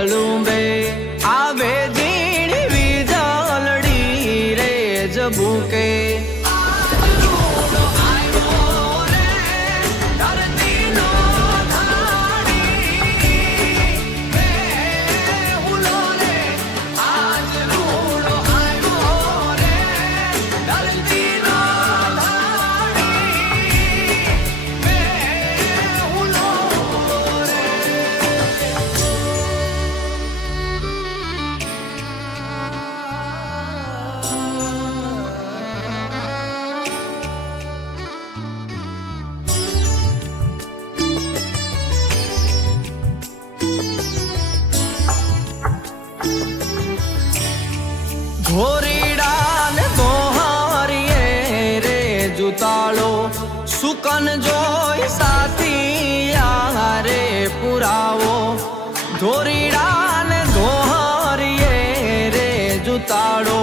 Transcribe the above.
જલુંબે આવે ઝીણી વીજળડી રે જબુકે. ઘોરીડાન ગોહારીએ રે જુતાળો સુકન જોઈ સાથી રે પુરાવો. ધોરીડાન ગોહારીએ રે જુતાળો